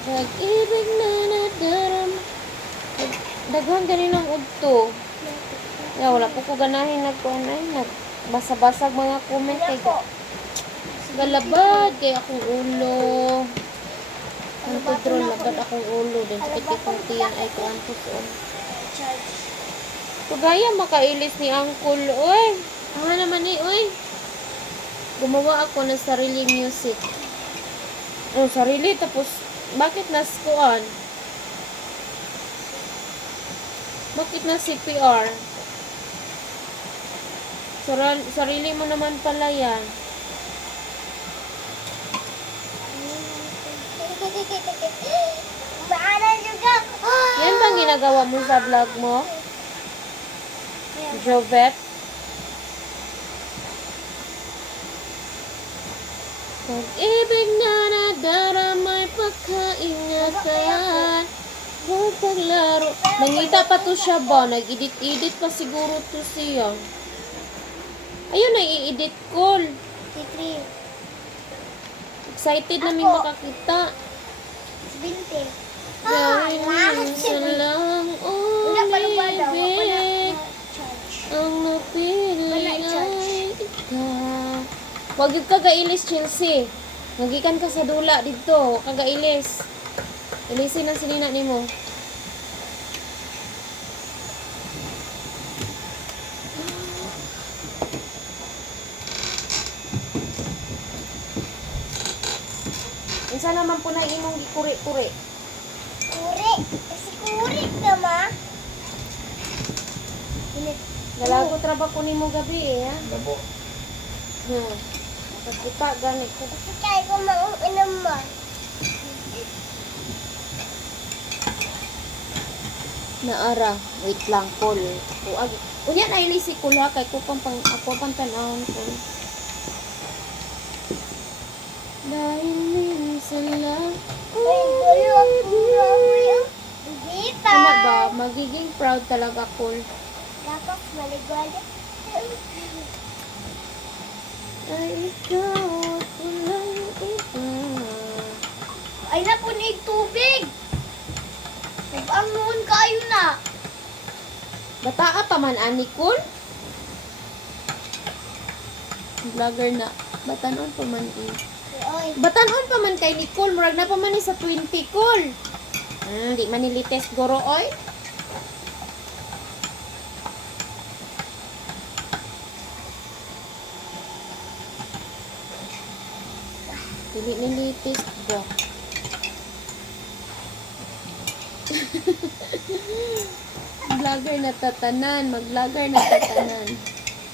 Pag-ibig na nadaram. Daghan ganinang udto. Ya, wala po ko ganahin nagbasa-basag mga comment kay galabad kay akong ulo. Ang control labad akong ulo din sakit kong tiyan ay ko anto soon. Kagaya makailis ni Uncle, oy. Ano naman ni, oy. Gumawa ako ng sarili music. Oh, sarili tapos bakit naskuan? Bakit na CPR? Sarili mo naman pala yan. Yan bang ginagawa mo sa vlog mo? Jovet? Pag-ibig na nadaramay pagkaingatan. Huwag paglaro. Nangita pa to siya ba? Nag-edit-edit pa siguro to siya. Ayun, nai-edit call. Excited namin makakita. 20. Gawin mo sa lang umibig. Ang napili ay ikaw. Huwag yung kagailis, Chelsea. Magikan ka sa dula dito. Kagailis. Ilisin ang sinina ni mo. Isa naman po na imong gikuri-kuri. Kuri. Kasi kuri ka, ma. Nalagot ra ba ko nimo gabi eh, ha? Labo. Nakakita gani ko. Kasi kaya ko mauinom mo. Naara, wait lang call. Tuag. Unya na ilisi ko la kay ko pang ako pang tanawon ko. Dahil minsan lang. Ay, gulo ako, Romeo. Dita. Ano ba? Magiging proud talaga call. Dapat maligwala. Ay ikaw ako lang iba. Ay, napunig tubig. Nag-angon kayo na. Bataa pa man ani call. Vlogger na. Batanon pa man eh. Oy, Batanon pa man kay Nicole, murag na pa man ni sa 20 call. Di man nilites goro oy. Dili nilites ba? Vlogger na tatanan, mag-vlogger na tatanan.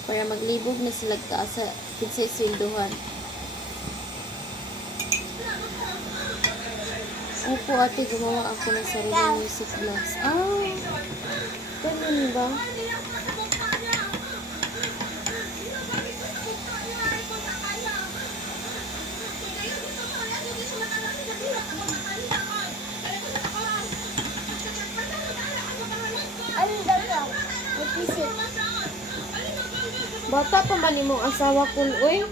Para maglibog na sila ka sa pinsisilduhan. Opo ate, gumawa ako ng sarili music vlogs. Ganun ba? ano daw daw? Mag-isip. Bata pa man imong asawa kul, uy.